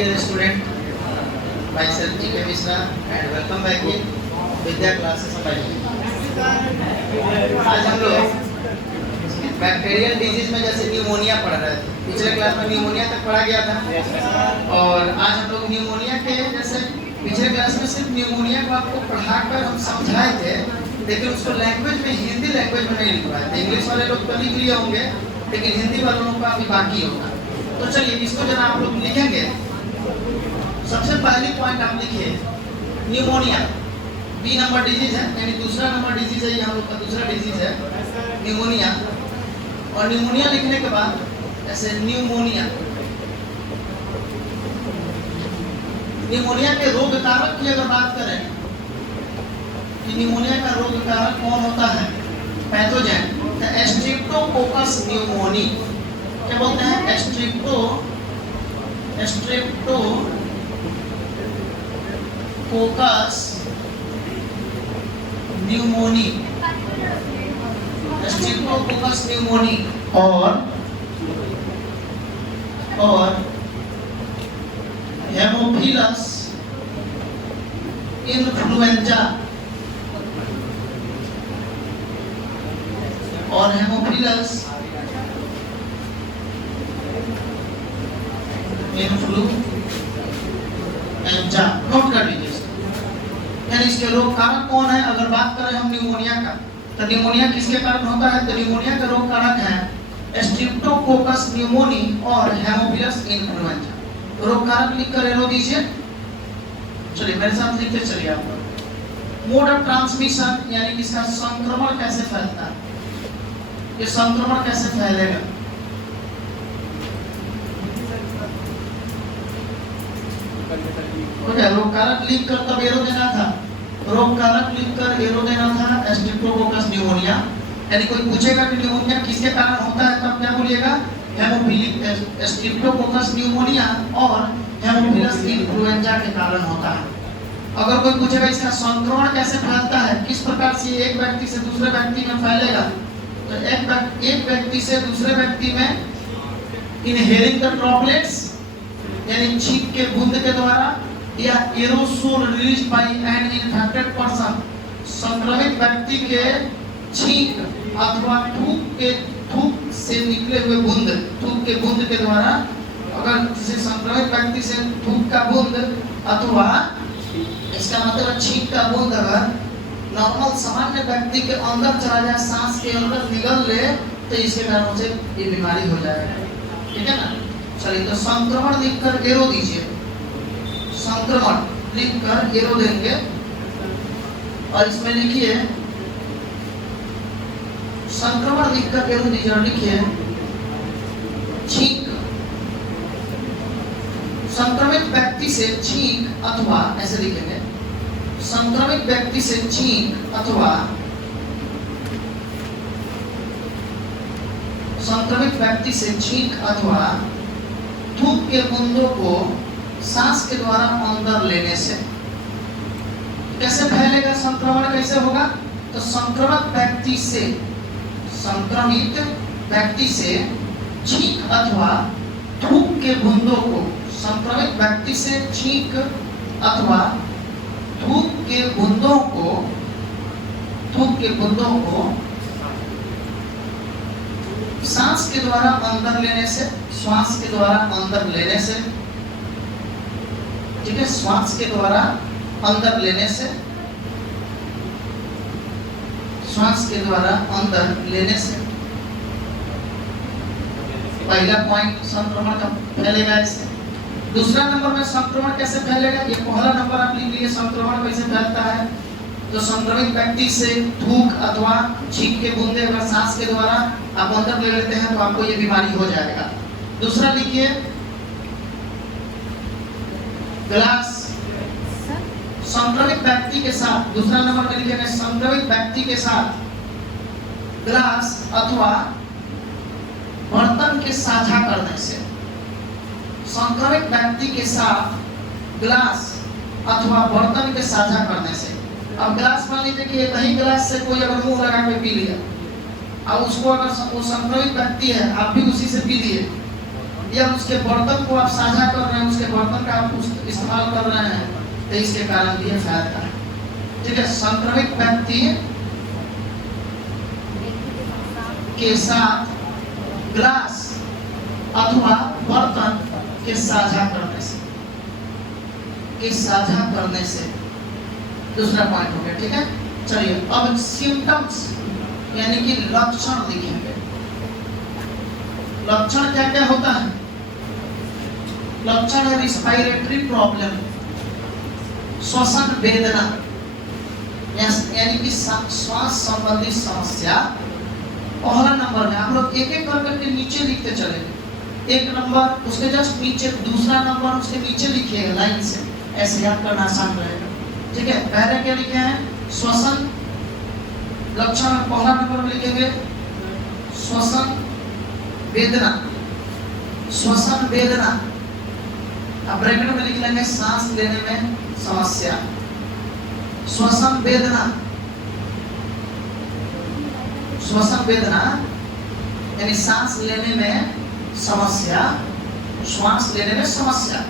dear student, myself G.K. Mishra and welcome back in Vidya classes में। आज हम लोग बैक्टीरियल डिजीज में जैसे न्यूमोनिया पढ़ रहे थे, पिछले क्लास में न्यूमोनिया तक पढ़ा गया था और आज हम लोग न्यूमोनिया के जैसे पिछले क्लास में सिर्फ न्यूमोनिया को आपको पढ़ाकर हम समझाए थे, लेकिन उसको लैंग्वेज में हिंदी लैंग्वेज में नहीं लिखवाए थे। इंग्लिश वाले लोग तो लिख लिए होंगे लेकिन हिंदी वालों का अभी बाकी होगा। तो चलिए इसको जरा आप लोग लिखेंगे। सबसे पहली पॉइंट आप लिखिए न्यूमोनिया, बी नंबर डिजीज है, यानी दूसरा नंबर डिजीज है, ये हम लोग का दूसरा डिजीज है न्यूमोनिया। और न्यूमोनिया लिखने के बाद ऐसे न्यूमोनिया, न्यूमोनिया के रोग कारक की अगर बात करें कि न्यूमोनिया का रोग कारक कौन होता है, पैथोजन, स्ट्रेप्टोकोकस न्यूमोनी। क्या बोलते हैं? Streptococcus pneumoniae, Streptococcus pneumoniae. और हेमोफिलस इन्फ्लुएंजा, और हेमोफिलस इन्फ्लुएंजा। नोट कर लीजिए। यानी इसके रोग कारक कौन है? अगर बात करें हम न्यूमोनिया का, तो न्यूमोनिया किसके कारण होता है? तो न्यूमोनिया का रोग कारक है स्ट्रेप्टोकोकस न्यूमोनी और हेमोफिलस इन्फ्लुएंजा। रोग कारक लिखकर एरो दीजिए। चलिए मेरे साथ लिखते चलिए आप। मोड ऑफ ट्रांसमिशन, यानी कि इसका संक्रमण कैसे फैलता है, ये संक्रमण कैसे फैलेगा? रोग कारक लिख कर तब एरो देना था, रोग कारक लिख कर एरो देना था स्ट्रेप्टोकोकस न्यूमोनिया। यानी कोई पूछेगा कि न्यूमोनिया किसके कारण होता है, तब क्या बोलिएगा? हेमोफिलिक स्ट्रेप्टोकोकस न्यूमोनिया और हेमोफिलस इन्फ्लुएंजा के कारण होता है। अगर कोई पूछेगा इसका संक्रमण कैसे फैलता है, किस प्रकार से एक व्यक्ति से दूसरे व्यक्ति में फैलेगा, तो एक व्यक्ति से दूसरे व्यक्ति में इनहेलिंग द ड्रॉपलेट्स, यानी छींक के बूंद के द्वारा, या aerosol release by an infected person, संक्रमित व्यक्ति के छींक अथवा थूक से निकले हुए बूंद, थूक के बूंद के द्वारा। अगर किसी संक्रमित व्यक्ति से थूक का बूंद अथवा इसका मतलब छींक का बूंद अगर नॉर्मल सामान्य व्यक्ति के अंदर चला जाए, सांस के अंदर निकल ले, तो इसके कारण से ये बीमारी हो जाएगा। ठीक है ना? चलिए तो संक्रमण लिखकर एरो दीजिए। संक्रमण लिखकर एरो देंगे और इसमें लिखिए संक्रमण लिखकर एरो दीजिए और लिखिए छींक, संक्रमित व्यक्ति से छींक अथवा, ऐसे लिखेंगे संक्रमित व्यक्ति से छींक अथवा संक्रमित व्यक्ति से छींक अथवा थूक के बूंदों को सांस के द्वारा अंदर लेने से। कैसे फैलेगा संक्रमण, कैसे होगा? तो संक्रमित व्यक्ति से छींक अथवा थूक के बूंदों को, संक्रमित व्यक्ति से छींक अथवा थूक के बूंदों को सांस के द्वारा अंदर लेने से, श्वास के द्वारा अंदर लेने से। ठीक है, श्वास के द्वारा अंदर लेने से, श्वास के द्वारा अंदर लेने से पहला पॉइंट संक्रमण का फैलेगा इससे। दूसरा नंबर में संक्रमण कैसे फैलेगा, ये पहला नंबर आप लिख लीजिए। संक्रमण कैसे फैलता है? तो संक्रमित व्यक्ति से थूक अथवा छींक के बूंदे अगर सांस के द्वारा आप अंदर ले लेते हैं तो आपको ये बीमारी हो जाएगा। दूसरा लिखिए ग्लास, संक्रमित व्यक्ति के साथ, दूसरा नंबर में लिखिएगा संक्रमित व्यक्ति के साथ ग्लास अथवा बर्तन के साझा करने से। संक्रमित व्यक्ति के साथ ग्लास अथवा बर्तन के साझा करने से। अब ग्लास मान लीजिए कि एक ही ग्लास से कोई अगर मुंह लगा के पी लिया, अब उसको अगर वो संक्रमित व्यक्ति है, आप भी उसी से पी लिए, या उसके बर्तन को आप साझा कर रहे हैं, उसके बर्तन का इस्तेमाल कर रहे हैं तो इसके कारण भी फैलता है। ठीक है, संक्रमित व्यक्ति के साथ ग्लास अथवा बर्तन के साझा करने से दूसरा पॉइंट हो गया। ठीक है, चलिए अब सिम्टम्स यानी कि लक्षण लिखेंगे। लक्षण क्या क्या होता है? लक्षण है रिस्पायरेटरी प्रॉब्लम, श्वसन वेदना यानी कि श्वास संबंधी समस्या। पहला नंबर में आप लोग एक एक करके नीचे लिखते चलेंगे। एक नंबर उसके जस्ट नीचे, दूसरा नंबर उसके नीचे लिखिएगा लाइन से, ऐसे याद करना आसान रहेगा। ठीक है, पहले क्या लिखे हैं? श्वसन लक्षण में पहला नंबर में लिखेंगे श्वसन वेदना। श्वसन वेदना अब ब्रैकेट में लिख लेंगे सांस लेने में समस्या। श्वसन वेदना, श्वसन वेदना यानी सांस लेने में समस्या, श्वास लेने में समस्या।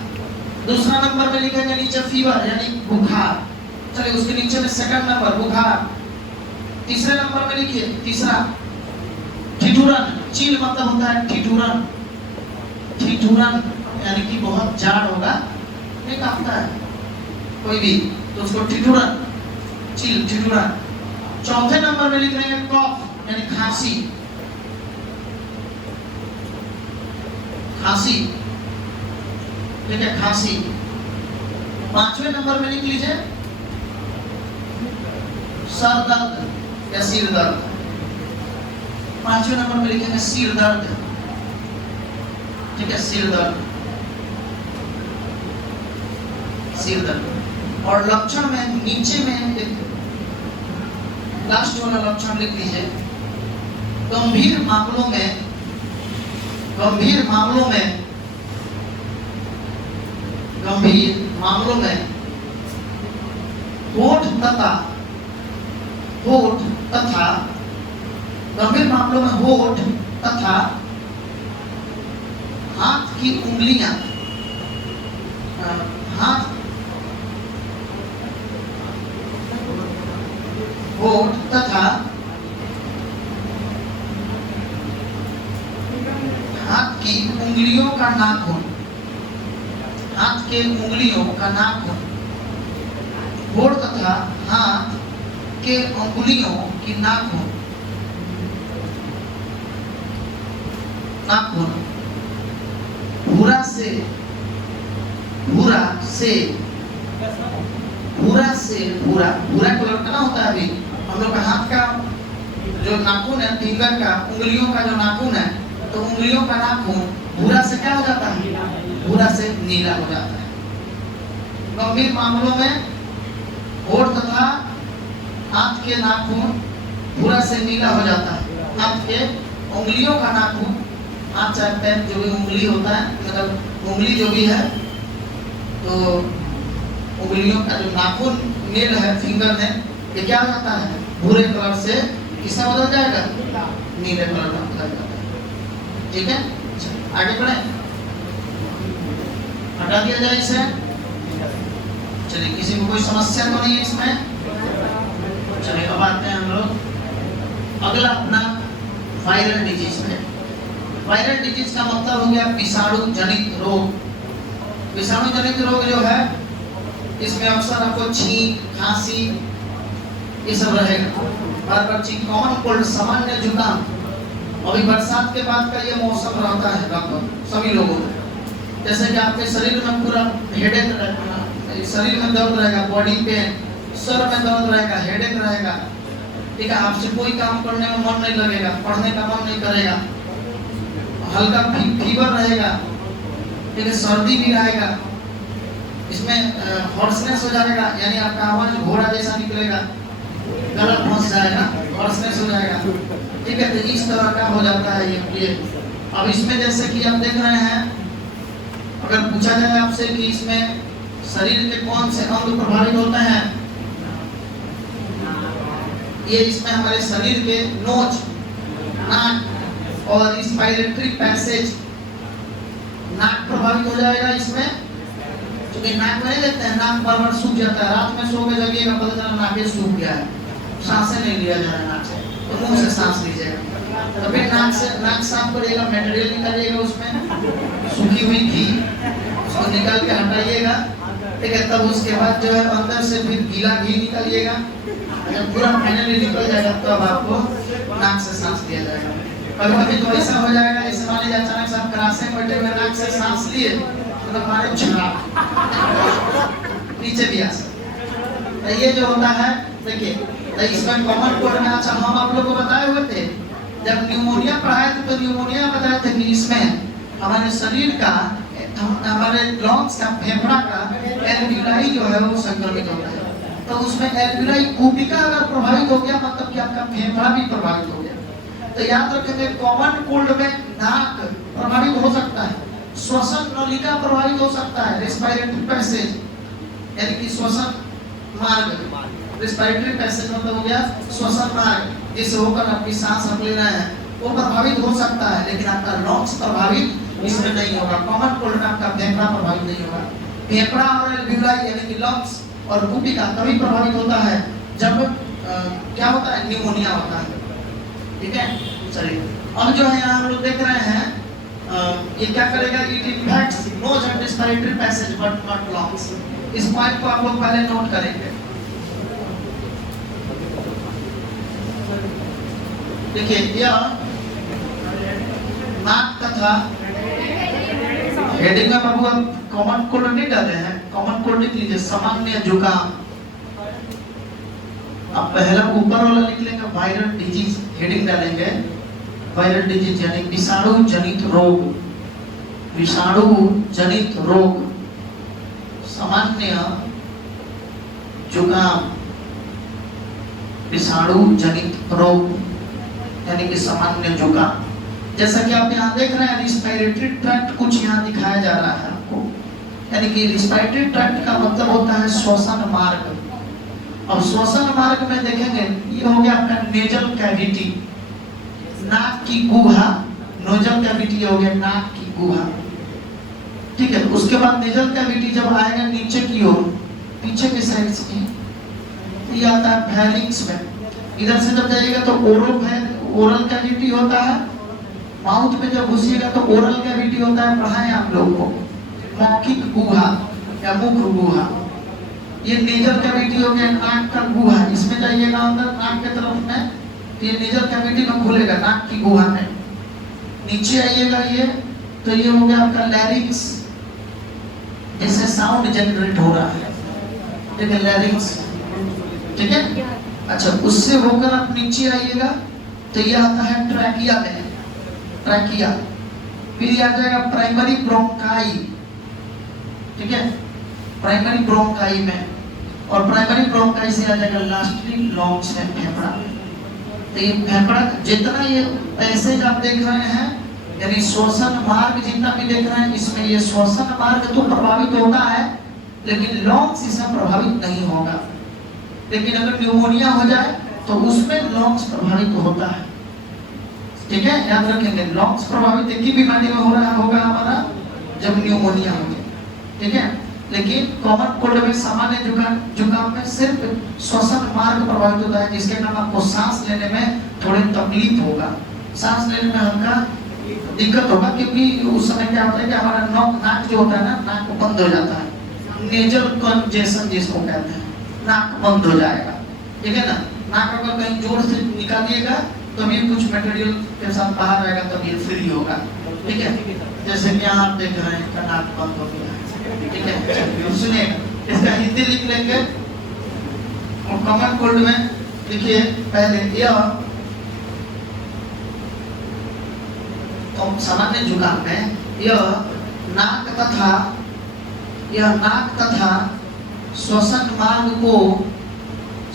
दूसरा नंबर में लिखेंगे नीचे फीवर यानी बुखार। चलिए उसके नीचे में सेकंड नंबर बुखार। तीसरे नंबर में लिखिए तीसरा ठिठुरन। चील मतलब होता है ठिठुरन। ठिठुरन यानी कि बहुत जाड़ होगा, नहीं कांपता है कोई भी तो उसको ठिठुरन, चील ठिठुरन। चौथे नंबर में लिख रहे हैं कफ यानी खांसी। खांसी, ठीक है, खांसी। पांचवें नंबर में लिख लीजिए सर दर्द या सिर दर्द। पांचवें नंबर में लिखेंगे सिर दर्द। ठीक है, सिर दर्द, सिर दर्द। और लक्षण में नीचे में एक लास्ट वाला लक्षण लिख लीजिए गंभीर मामलों में, गंभीर मामलों में, गंभीर मामलों में होठ तथा गंभीर मामलों में होठ तथा हाथ की उंगलियां, हाथ, होठ तथा हाथ की उंगलियों का नाखून, हाथ के उंगलियों का नाखून, होठ तथा हाथ के उंगलियों की नाखून, नाखून भूरा से, भूरा से, भूरा से, भूरा, भूरा कलर का ना होता है। अभी हम लोग का हाथ का जो नाखून है, फिंगर का, उंगलियों का जो नाखून है, तो उंगलियों का नाखून भूरा से क्या हो जाता है? भूरा से नीला हो जाता है। गंभीर मामलों में होठ तथा हाथ के नाखून भूरा से नीला हो जाता है। हाथ के उंगलियों का नाखून, हाथ चाहे पैर जो भी उंगली होता है, मतलब उंगली जो भी है, तो उंगलियों का जो नाखून नेल है, फिंगर ने, ये क्या हो जाता है? भूरे कलर से किसका बदल जाएगा? नीले कलर का बदल जाता है। ठीक है, आगे बढ़े, हटा दिया जाए इसे। चलिए, किसी को कोई समस्या तो नहीं है इसमें? चलिए अब आते हैं हम लोग अगला अपना वायरल डिजीज में। वायरल डिजीज का मतलब हो गया विषाणु जनित रोग। विषाणु जनित रोग जो है, इसमें अक्सर आपको छींक, खांसी ये सब रहेगा। बार बार छींक, कॉमन कोल्ड, सामान्य जुकाम। अभी बरसात के बाद का ये मौसम रहता है लगभग सभी लोगों में। जैसे कि आपके शरीर में पूरा हेडेक रहेगा, शरीर में दर्द रहेगा, बॉडी पेन, सर में दर्द रहेगा, हेडेक रहेगा। ठीक है, आपसे कोई काम करने में मन नहीं लगेगा, पढ़ने का मन नहीं करेगा, हल्का फीवर रहेगा, ठीक है, सर्दी भी रहेगा, इसमें हॉर्सनेस हो जाएगा, यानी आपका आवाज घोड़ा जैसा निकलेगा, गला फंस जाएगा, हॉर्सनेस हो जाएगा। ठीक है, तो इस तरह का हो जाता है ये। अब इसमें जैसे कि आप देख रहे हैं, अगर पूछा जाए आपसे कि इसमें शरीर के कौन से अंग प्रभावित होते हैं, ये इसमें हमारे शरीर के नोज, नाक और रिस्पायरेटरी पैसेज, नाक प्रभावित हो जाएगा इसमें। क्योंकि नाक में नहीं देखते हैं, नाक बार बार सूख जाता है, रात में सो के जगिएगा पता चला नाक ही सूख गया है, सांसें नहीं लिया जा रहा है नाक से, तो मुंह से सांस लीजिएगा। तो फिर नाक से नाक साफ करिएगा, मटेरियल निकालिएगा उसमें सूखी हुई घी उसको निकाल के हटाइएगा, ठीक है। तब उसके बाद जो है अंदर से फिर गीला घी निकालिएगा, जब पूरा फाइनली निकल जाएगा तब आपको नाक से सांस लिया जाएगा। कभी कभी तो ऐसा हो जाएगा जैसे मान लीजिए अचानक से आप क्लास में बैठे हुए नाक से सांस लिए तो हमारे छा नीचे भी आ सकता है। ये जो होता है देखिए, तो इसमें कॉमन कोड में अच्छा हम आप लोगों को बताए हुए थे, जब न्यूमोनिया पढ़ाए थे तो न्यूमोनिया बताए थे कि इसमें हमारे शरीर का हमारे लंग्स का फेफड़ा का एल्वियोलाई जो है वो संक्रमित होता है। तो उसमें एल्वियोलाई कुपिका अगर प्रभावित हो गया मतलब कि आपका फेफड़ा भी प्रभावित हो गया। तो याद रखेंगे कॉमन कोल्ड में नाक प्रभावित हो सकता है, श्वसन नलिका प्रभावित हो सकता है, रेस्पिरेटरी पैसेज यानी कि श्वसन मार्ग, रेस्पिरेटरी पैसेज मतलब हो गया श्वसन मार्ग जिससे होकर आपकी सांस आप ले रहे हैं वो प्रभावित हो सकता है, लेकिन आपका लंग्स प्रभावित इसमें नहीं होगा। कॉमन कोल्ड में आपका फेफड़ा प्रभावित नहीं होगा। फेफड़ा और एल्वियोलाई यानी कि लंग्स और कुपिका तभी प्रभावित होता है जब क्या होता है, न्यूमोनिया होता है, ठीक है। चलिए अब जो है यहाँ हम लोग देख रहे हैं ये क्या करेगा, it infects nose and respiratory passage but not lungs. इस पॉइंट को आप लोग पहले नोट करेंगे। देखिए यह नाक तथा हेडिंग में बाबू आप कॉमन कोल्ड नहीं डाले हैं, कॉमन कोल्ड लिख लीजिए सामान्य जुकाम। अब पहला ऊपर वाला लिख लेंगे वायरल डिजीज, हेडिंग डालेंगे वायरल डिजीज यानी विषाणु जनित रोग, विषाणु जनित रोग, सामान्य जुकाम, विषाणु जनित रोग यानी कि सामान्य जुकाम। जैसा कि आप यहाँ देख रहे हैं रिस्पिरेटरी ट्रैक्ट कुछ यहाँ दिखाया जा रहा है आपको, यानी कि रिस्पिरेटरी ट्रैक्ट का मतलब होता है श्वसन मार्ग। अब श्वसन मार्ग में देखेंगे ये हो गया आपका नेजल कैविटी, नाक की गुहा, नोजल कैविटी हो गया नाक की गुहा, ठीक है। उसके बाद नेजल कैविटी जब आएगा नीचे की ओर पीछे की साइड से ये आता है फैरिंक्स में, इधर से जब जाइएगा तो ओरल कैविटी होता है, माउथ में जब घुसिएगा तो ओरल कैविटी होता है, पढ़ाएं आप लोग को मौखिक गुहा या मुख गुहा। ये नेजल कैविटी हो गया नाक का गुहा, इसमें जाइएगा अंदर नाक के तरफ में तो ये नेजल कैविटी में खुलेगा नाक की गुहा में। नीचे आइएगा ये तो ये हो गया आपका लैरिंक्स, जैसे साउंड जनरेट हो रहा है, ठीक है, लैरिंक्स, ठीक है। अच्छा उससे होकर आप नीचे आइएगा तो ये आता है ट्रैकिया में, ट्रैकिया। फिर ये आ जाएगा प्राइमरी ब्रोंकाई, ठीक है, प्राइमरी ब्रोंकाई में, और प्राइमरी ब्रोंकाई से आ जाएगा लास्टली लंग्स में, फेफड़ा। तो ये फेफड़ा जितना ये पैसेज आप देख रहे हैं यानी श्वसन मार्ग जितना भी देख रहे हैं इसमें ये श्वसन मार्ग तो प्रभावित होता है लेकिन लंग्स इसमें प्रभावित नहीं होगा। लेकिन अगर न्यूमोनिया हो जाए तो उसमें लंग्स प्रभावित होता है, ठीक है, याद रखेंगे। लंग्स प्रभावित एक ही बीमारी में हो रहा होगा हमारा जब न्यूमोनिया हो गया, ठीक है। लेकिन कॉमन कोल्ड में सामान्य जुकाम में सिर्फ श्वसन मार्ग प्रभावित होता है, जिसके कारण आपको सांस लेने में थोड़ी तकलीफ होगा, सांस लेने में हल्का दिक्कत होगा, क्योंकि उस समय क्या होता है कि हमारा नाक जो होता है ना, नाक बंद हो जाता है, नेजल कंजेशन जिसको कहते हैं, नाक बंद हो जाएगा, ठीक है ना। नाक अगर कहीं जोर से निकालिएगा तो भी कुछ मटेरियल के साथ बाहर आएगा तब ये फ्री होगा, ठीक है। जैसे कि यहाँ आप देख रहे हैं नाक बंद हो गया, ठीक है। सुनिए इसका हिंदी लिख लेंगे और कॉमन कोल्ड में लिखिए पहले यह तो सामान्य जुकाम में यह नाक तथा श्वसन मार्ग को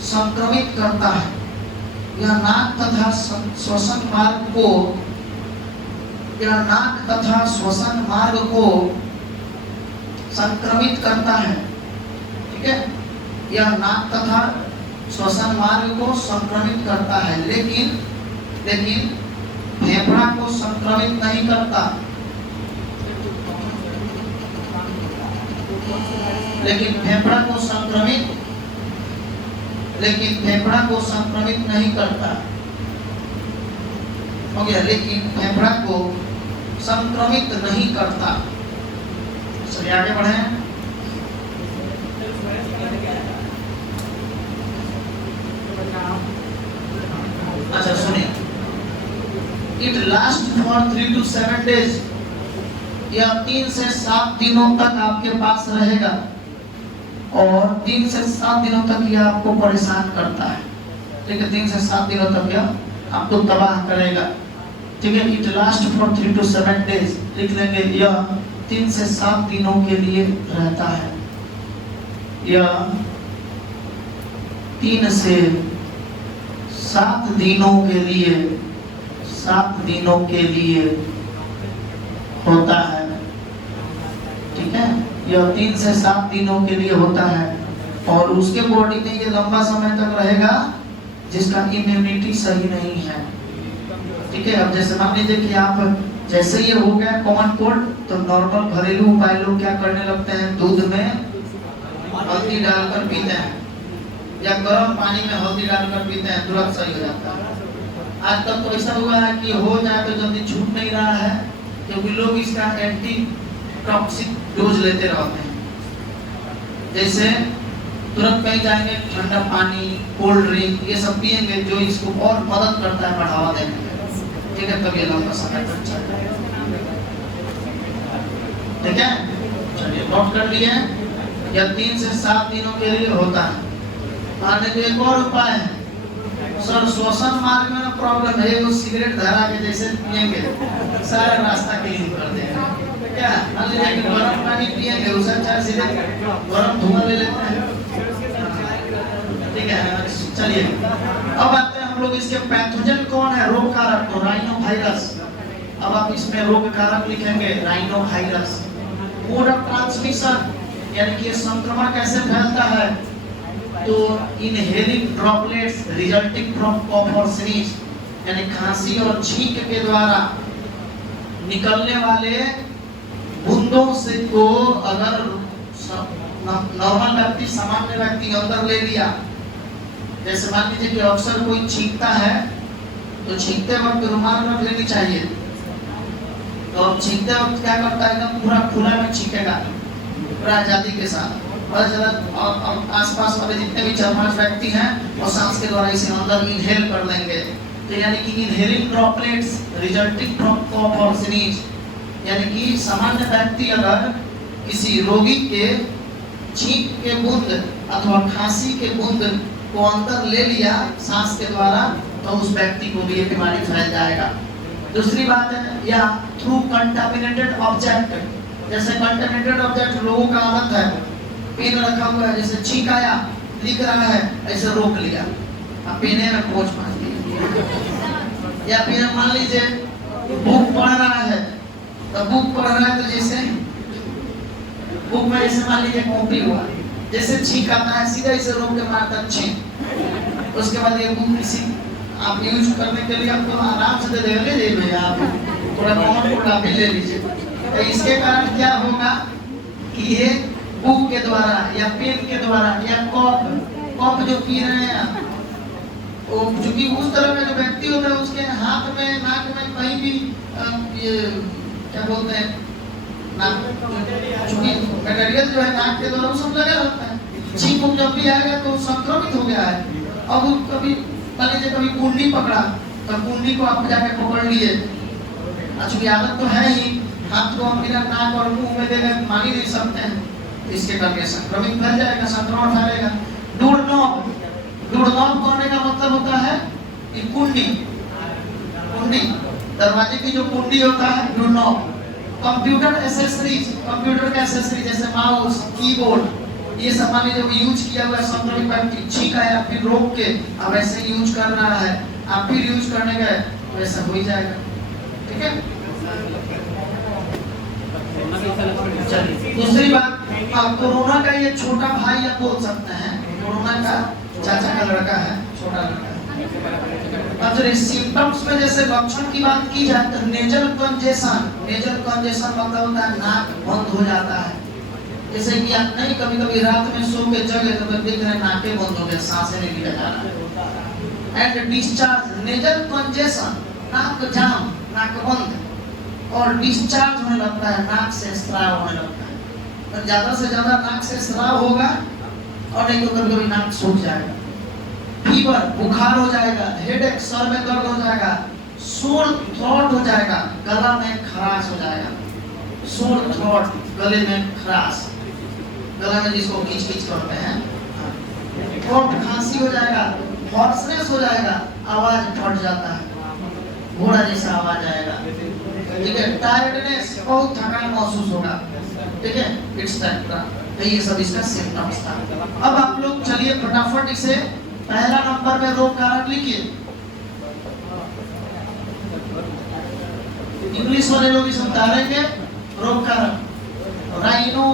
संक्रमित करता है, यह नाक तथा श्वसन मार्ग को संक्रमित करता है, ठीक है। यह नाक तथा श्वसन मार्ग को संक्रमित करता है, लेकिन फेफड़ा को संक्रमित नहीं करता। लेकिन फेफड़ा को संक्रमित नहीं करता। हो गया, लेकिन फेफड़ा को संक्रमित नहीं करता। चलिए आगे बढ़े। अच्छा सुनिए, it last for 3 to 7 days, यह 3 से 7 दिनों तक आपके पास रहेगा और 3 से 7 दिनों तक यह आपको परेशान करता है। ठीक है, 3 से 7 दिनों तक यह आपको तबाह करेगा। ठीक है, it last for 3 to 7 days, लिख लेंगे यह 3 से 7 दिनों के लिए रहता है। यह 3 से 7 दिनों के लिए होता है। ठीक है, यह 3 से 7 दिनों के लिए होता है और उसके बॉडी में ये लंबा समय तक रहेगा जिसका इम्यूनिटी सही नहीं है। ठीक है, अब जैसे मान लीजिए कि आप जैसे ये हो गया कॉमन कोल्ड, तो नॉर्मल घरेलू उपाय लोग क्या करने लगते हैं, दूध में हल्दी डालकर पीते हैं या गर्म पानी में हल्दी डालकर पीते हैं, तुरंत सही हो जाता है। आज तक तो ऐसा हुआ है कि हो जाए तो जल्दी छूट नहीं रहा है, क्योंकि लोग इसका एंटी टॉक्सिक डोज लेते रहते हैं। जैसे तुरंत कहीं जाएंगे, ठंडा पानी, कोल्ड ड्रिंक, ये सब पिएंगे जो इसको और मदद करता है बढ़ावा देने में। ठीक है, तब ये लंबा समय तक चलता है। ठीक है, चलिए नोट कर लिए, यह 3 से 7 दिनों के लिए होता है। आने के एक और उपाय है, सर श्वसन मार्ग में प्रॉब्लम है, वो सिगरेट धरा के जैसे पिएंगे सारा रास्ता क्लीन कर देगा। क्या मान लीजिए कि गर्म पानी पिएंगे, उससे अच्छा सीधे गर्म धुआं ले लेते हैं। ठीक है, चलिए अब आते हैं हम लोग इसके पैथोजन कौन है, रोग कारक, तो राइनोवायरस। अब आप इसमें रोग कारक लिखेंगे राइनोवायरस। मोड ऑफ ट्रांसमिशन, यानी कि संक्रमण कैसे फैलता है, तो इनहेलिंग ड्रॉपलेट्स रिजल्टिंग फ्रॉम कॉफ और स्नीज, यानी खांसी और छींक के द्वारा निकलने वाले बूंदों से को अगर नॉर्मल व्यक्ति, सामान्य व्यक्ति अंदर ले लिया, जैसे मान लीजिए कि अक्सर कोई छींकता है तो छींकते वक्त रुमाल रख लेनी चाहिए। तो अब छींकते वक्त क्या करता है, एकदम पूरा खुला में छींकेगा पूरा आजादी के साथ, और आसपास वाले जितने भी 4-5 व्यक्ति हैं वो सांस के द्वारा इसे अंदर इनहेल कर लेंगे। तो यानी कि इनहेलिंग ड्रॉपलेट्स रिजल्टिंग फ्रॉम कॉफ और स्नीज, यानी कि सामान्य व्यक्ति अगर किसी रोगी के छींक के बूंद अथवा खांसी के बूंद को अंदर ले लिया सांस के द्वारा, तो उस व्यक्ति को भी ये बीमारी फैल जाएगा। दूसरी बात है, या थ्रू कंटामिनेटेड ऑब्जेक्ट, जैसे कंटामिनेटेड ऑब्जेक्ट लोगों का आदत है, पेन रखा हुआ है, जैसे छींक आया, लिख रहा है, ऐसे रोक लिया, अब पेने में पोंछ मार दी। या फिर मान लीजिए बुक पढ़ रहा है, तो बुक पढ़ रहा है तो जैसे बुक में जैसे मान लीजिए कॉपी हुआ, जैसे छींक आता है सीधा इसे रोक के मारता छींक। उसके बाद ये बुक किसी आप यूज करने के लिए आपको आराम से दे देगा, ले भैया आप थोड़ा कॉमन कोड आप ले लीजिए। तो इसके कारण क्या होगा कि ये बुक के द्वारा या पेन के द्वारा या कॉप जो पी रहे हैं, वो चूंकि उस तरह का जो व्यक्ति होता है उसके हाथ में, नाक में कहीं भी ये क्या बोलते हैं, चूंकि मटेरियल जो है नाक के द्वारा वो सब लगा रहता है। छींक जब भी आएगा तो संक्रमित हो गया है। अब कभी मान लीजिए कभी कुंडली पकड़ा, तो कुंडली को आप जाके पकड़ लिए, चूंकि आदत तो है ही, हाथ को हम बिना नाक और मुंह में देकर मान ही नहीं सकते हैं, इसके करके संक्रमित फैल जाएगा, संक्रमण फैलेगा। डोरनॉब कहने का मतलब होता है कि कुंडी, दरवाजे की जो कुंडी होता है डोरनॉब। कंप्यूटर एसेसरीज, कंप्यूटर का एसेसरी जैसे माउस, कीबोर्ड, ये सब मान लीजिए यूज किया हुआ है, संक्रमित व्यक्ति छींका या फिर रोक के अब ऐसे यूज कर रहा है, आप फिर यूज करने गए तो ऐसा हो ही जाएगा। ठीक है, दूसरी बात, आप कोरोना का ये छोटा भाई आप बोल सकते हैं, कोरोना का चाचा का लड़का है, छोटा लड़का है। अब जो सिम्टम्स में जैसे लक्षण की बात की जाए तो नेजल कंजेशन मतलब होता है नाक बंद हो जाता है, जैसे कि आप नहीं कभी कभी रात में सो के जगे तो देख रहे नाके बंद हो गए, सांसें नहीं लिया जा रहा। एंड डिस्चार्ज नेजल कंजेशन, नाक जाम, नाक बंद और डिस्चार्ज होने लगता है, नाक से स्राव होने लगता है। तो ज्यादा से ज्यादा नाक से स्राव होगा और नहीं तो कभी कभी नाक सूख जाएगा। फीवर, बुखार हो जाएगा, हेडेक, सर में दर्द हो जाएगा, सोर थ्रोट हो जाएगा, गला में खराश हो जाएगा, सोर थ्रोट, गले में खराश, गला में जिसको खींच खींच करते हैं, और खांसी हो जाएगा, हॉर्सनेस हो जाएगा, आवाज फट जाता है, घोड़ा जैसा आवाज आएगा, ठीक है, टायर्डनेस, बहुत थकान महसूस होगा, ठीक है, इट्स दैट। तो ये सब इसका सिम्टम्स था। अब आप लोग चलिए फटाफट इसे पहला नंबर में रोग कारक लिखिए। इंग्लिश वाले लोग इसे उतारेंगे रोग कारक, राइनो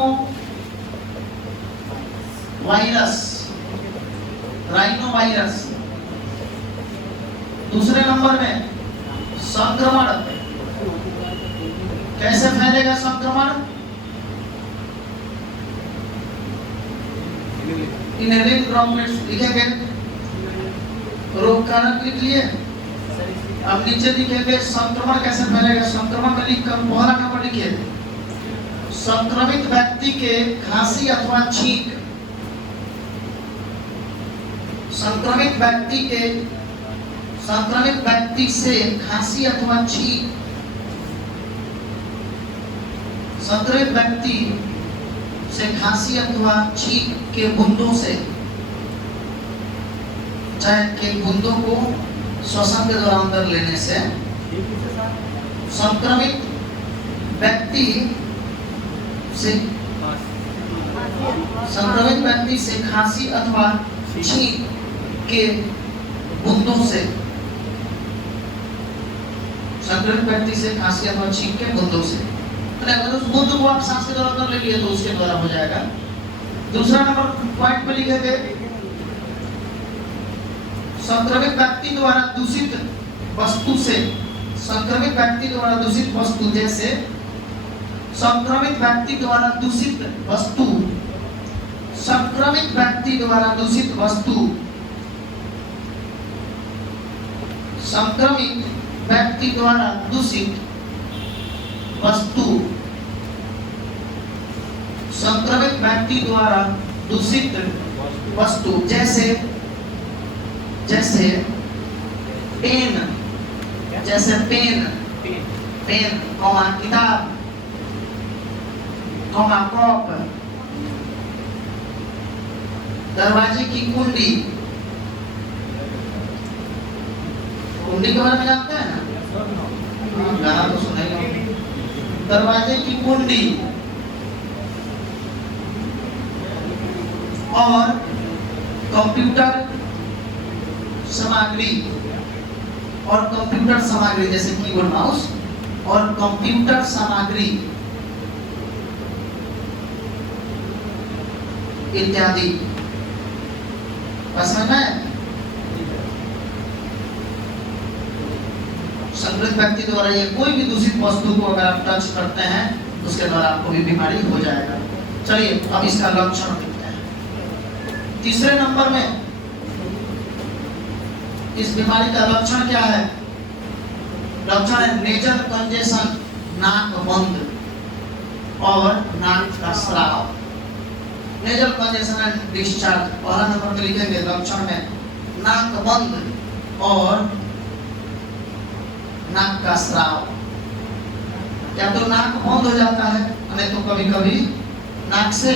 वायरस, राइनो वायरस। दूसरे नंबर में संक्रमण, कैसे फैलेगा संक्रमण? इनहेलिंग ड्रॉपलेट्स लिखेंगे, रोग कारक लिख लिए। अब नीचे लिखेंगे संक्रमण कैसे फैलेगा। संक्रमण में लिखकर पहला नंबर लिखिए, संक्रमित व्यक्ति के खांसी अथवा छींक, संक्रमित व्यक्ति से खांसी अथवा छींक, संक्रमित व्यक्ति से खांसी अथवा छींक के बूंदों से, चाहे के बूंदों को श्वसन के द्वारा अंदर लेने से, संक्रमित व्यक्ति से खांसी अथवा छींक के बूंदों से, संक्रमित व्यक्ति से खांसी अथवा छींक के बूंदों से, अगर उस बूंद को आप सांस के द्वारा अंदर ले लिए तो उसके द्वारा हो जाएगा। दूसरा नंबर पॉइंट में लिखेंगे, संक्रमित व्यक्ति द्वारा दूषित वस्तु से, संक्रमित व्यक्ति द्वारा दूषित वस्तु, जैसे संक्रमित व्यक्ति द्वारा दूषित वस्तु, संक्रमित व्यक्ति द्वारा दूषित वस्तु, संक्रमित व्यक्ति द्वारा दूषित वस्तु, संक्रमित व्यक्ति द्वारा दूषित वस्तु, जैसे पेन, जैसे पेन, कॉमा किताब, कॉमा कॉप, दरवाजे की कुंडी, कुंडी के बारे में जानते हैं ना, गाना तो सुनेगा, दरवाजे की कुंडी और कंप्यूटर सामग्री, और कंप्यूटर सामग्री जैसे कीबोर्ड माउस और कंप्यूटर सामग्री इत्यादि। समझ में? संक्रमित व्यक्ति द्वारा ये कोई भी दूषित वस्तु को अगर आप टच करते हैं उसके द्वारा आपको भी बीमारी हो जाएगा। चलिए अब इसका लक्षण देखते हैं। तीसरे नंबर में इस बीमारी का लक्षण क्या है? लक्षण है नेजल कंजेशन, नाक बंद और नाक का स्राव। नेजल कंजेशन एंड डिस्चार्ज पहला नंबर पे लिखेंगे लक्षण में, नाक बंद और नाक का स्राव। या तो नाक बंद हो जाता है, नहीं तो कभी कभी नाक से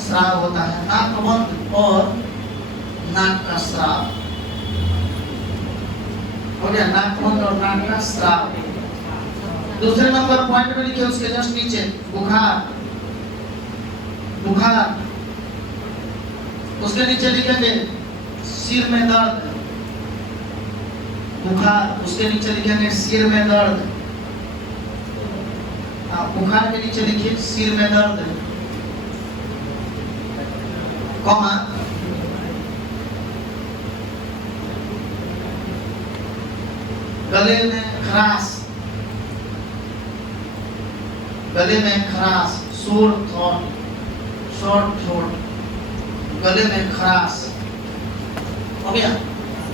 स्राव होता है। नाक बंद और नाक का स्राव हो गया, नाक बंद और नाक का स्राव। दूसरे नंबर पॉइंट में लिखिए उसके जस्ट नीचे बुखार, बुखार। उसके नीचे लिखेंगे सिर में दर्द, बुखार। उसके नीचे लिखेंगे सिर में दर्द। बुखार के नीचे लिखिए सिर में दर्द, कॉमा गले में खराश, गले में खराश, सोर थ्रोट, शॉर्ट थ्रोट, गले में खराश, हो गया,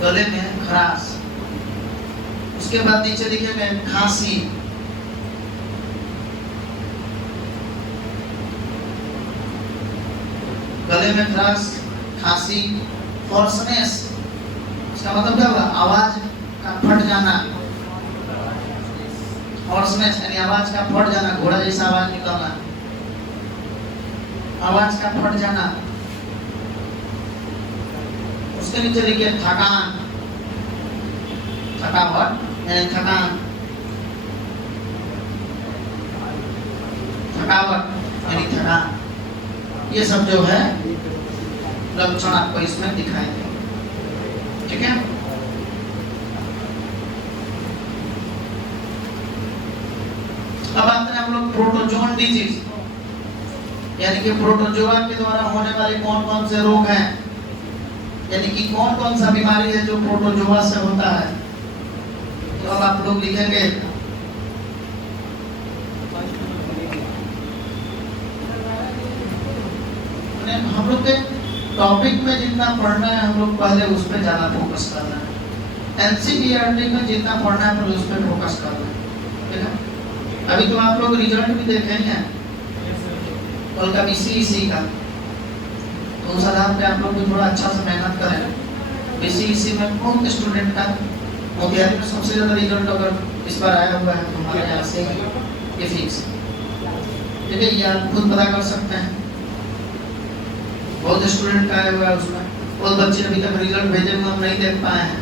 गले में खराश। उसके बाद नीचे लिखेंगे खांसी, गले में खराश, खांसी, होर्सनेस, इसका मतलब क्या होगा? आवाज का फट जाना, होर्सनेस यानी आवाज का फट जाना, घोड़ा जैसा आवाज निकलना, आवाज का फट जाना। उसके नीचे लिखिए थकान, थकावट यानी थकान, थकावट यानी थकान। ये सब जो है लक्षण आपको इसमें दिखाई देंगे, ठीक है। अब आते हैं हम लोग प्रोटोजोन डिजीज, यानी कि प्रोटोजोआ के द्वारा होने वाले कौन कौन से रोग हैं, यानी कि कौन कौन सा बीमारी है जो प्रोटोजोआ से होता है। तो अब आप लोग लिखेंगे हम लोग के टॉपिक में जितना पढ़ना है हम लोग पहले उस पर ज्यादा फोकस करना है। एनसीईआरटी में जितना पढ़ना है पहले उस पर फोकस करना है, ठीक है। अभी तो आप लोग रिजल्ट भी देखे ही हैं कल का बीसीईसी का, तो उस आधार पे आप लोग भी थोड़ा अच्छा से मेहनत करें। बीसीईसी में बहुत स्टूडेंट का मोतिहारी में सबसे ज्यादा रिजल्ट अगर इस बार आया हुआ है तो हमारे यहाँ से ये फिक्स, ठीक है। ये आप खुद पता कर सकते हैं, बहुत स्टूडेंट का आया हुआ है उसमें, बहुत बच्चे अभी तक रिजल्ट भेजे हुए हम नहीं देख पाए हैं,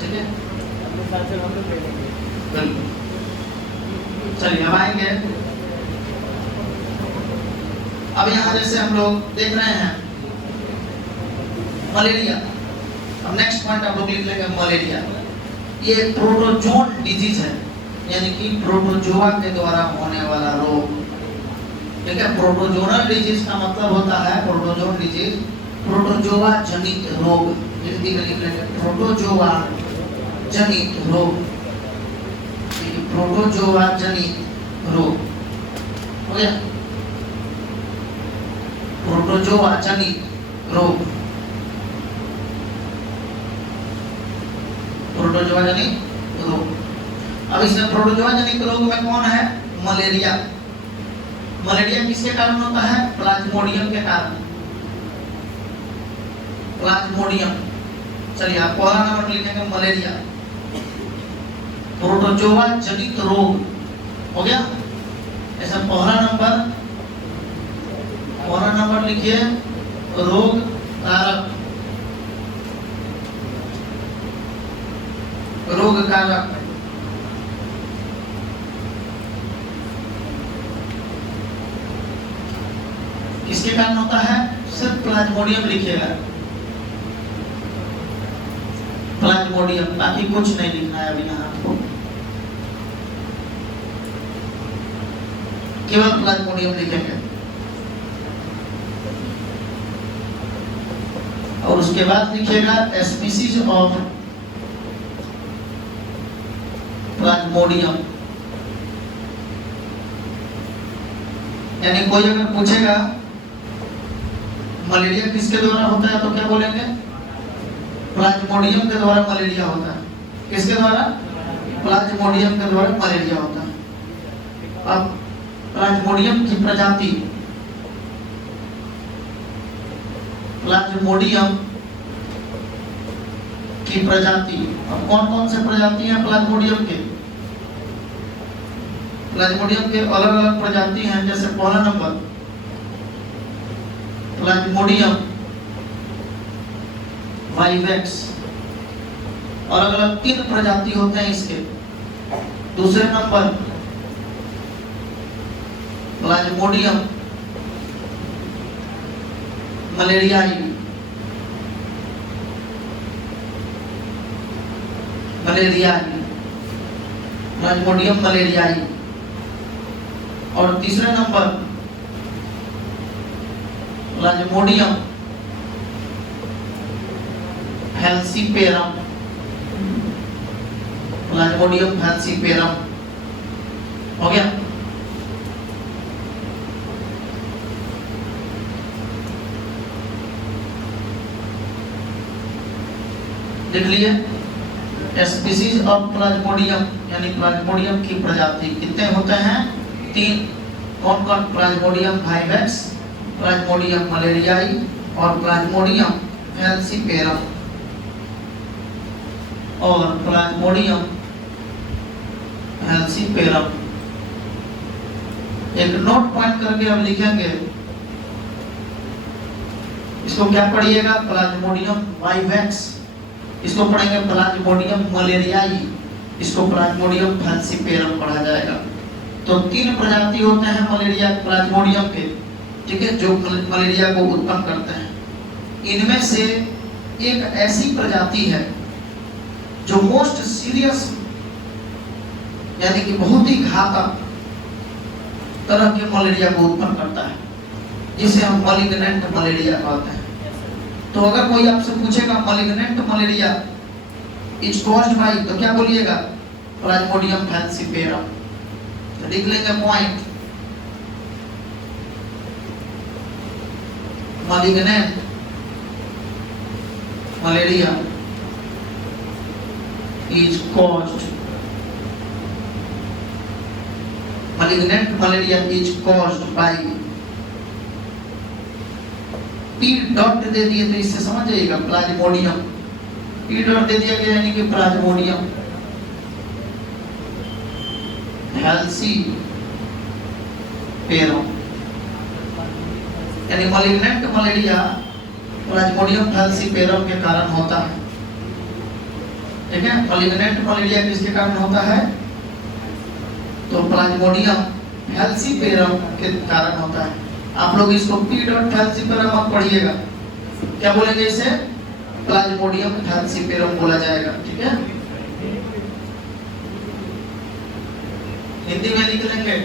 ठीक है। चलिए हम आएंगे अब यहाँ, जैसे हम लोग देख रहे हैं मलेरिया। अब नेक्स्ट पॉइंट आप लोग लिख लेंगे मलेरिया। ये प्रोटोजोन डिजीज है, यानी कि प्रोटोजोआ के द्वारा होने वाला रोग, ठीक है। प्रोटोजोनल डिजीज का मतलब होता है, प्रोटोजोन डिजीज प्रोटोजोआ जनित रोग, हिंदी में लिख लेंगे प्रोटोजोआ जनित रोग, प्रोटोजोआ जनित रोग, हो गया। प्रोटोजोआ जनित रोग, प्रोटोजोआ जनित रोग। अब इसमें प्रोटोजोआ जनित रोग में कौन है? मलेरिया। मलेरिया किसके कारण होता है? प्लाज्मोडियम के कारण, प्लाज्मोडियम। चलिए आप पहला नंबर लिखेंगे मलेरिया, प्रोटोजोआ जनित रोग, हो गया। ऐसा पहला नंबर लिखिए रोग कारक, रोग कारक। किसके कारण होता है? सिर्फ प्लाज्मोडियम लिखिएगा, प्लाज्मोडियम, बाकी कुछ नहीं लिखना है अभी यहाँ आपको, केवल प्लाज्मोडियम लिखेंगे। और उसके बाद लिखिएगा स्पीसीज ऑफ प्लाज्मोडियम, यानी कोई अगर पूछेगा मलेरिया किसके द्वारा होता है तो क्या बोलेंगे? प्लाज्मोडियम के द्वारा मलेरिया होता है। किसके द्वारा? प्लाज्मोडियम के द्वारा मलेरिया होता है। अब प्लाज्मोडियम की प्रजाति, प्लाज्मोडियम की प्रजाति, अब कौन कौन से प्रजाति हैं प्लाज्मोडियम के? प्लाज्मोडियम के अलग अलग प्रजाति हैं। जैसे पहला नंबर प्लाज्मोडियम वाइवेक्स, अलग अलग 3 प्रजाति होते हैं इसके। दूसरे नंबर प्लाज्मोडियम मलेरियाई, प्लाज्मोडियम मलेरियाई। और तीसरा number Plasmodium falciparum, Plasmodium falciparum, हो गया। लिख लिए। स्पीसीज ऑफ प्लाज्मोडियम यानी प्लाज्मोडियम की प्रजाति कितने होते हैं? 3। कौन कौन? प्लाज्मोडियम वाइवेक्स, प्लाज्मोडियम मलेरियाई और प्लाज्मोडियम फैलसीपेरम और प्लाज्मोडियम फैलसीपेरम। एक नोट पॉइंट करके हम लिखेंगे, इसको क्या पढ़िएगा? प्लाज्मोडियम वाइवेक्स, इसको पढ़ेंगे प्लाज्मोडियम मलेरियाई, इसको प्लाज्मोडियम फैलसीपेरम पढ़ा जाएगा। तो 3 प्रजाति होते हैं मलेरिया प्लाज्मोडियम के, ठीक है, जो मलेरिया को उत्पन्न करते हैं। इनमें से एक ऐसी प्रजाति है जो मोस्ट सीरियस यानी कि बहुत ही घातक तरह के मलेरिया को उत्पन्न करता है, जिसे हम मलिग्नेंट मलेरिया कहते हैं। तो अगर कोई आपसे पूछेगा malignant malaria is caused by, तो क्या बोलिएगा? Plasmodium falciparum. तो लिख लेंगे point, malignant malaria is caused, malignant malaria is caused by, P dot दे दिए तो इससे समझ जाइएगा प्लाज्मोडियम, P डॉट दे दिया गया यानी कि प्लाज्मोडियम फैलसीपेरम यानी malignant मलेरिया प्लाज्मोडियम फैलसीपेरम के कारण होता है, ठीक है। malignant मलेरिया किसके कारण होता है? तो प्लाज्मोडियम फैलसीपेरम के कारण होता है। आप लोग इसको P डॉट फैलसीपेरम मत पढ़िएगा, क्या बोलेंगे इसे? प्लाज्मोडियम फैलसीपेरम बोला जाएगा, ठीक है। हिंदी में लिख लेंगे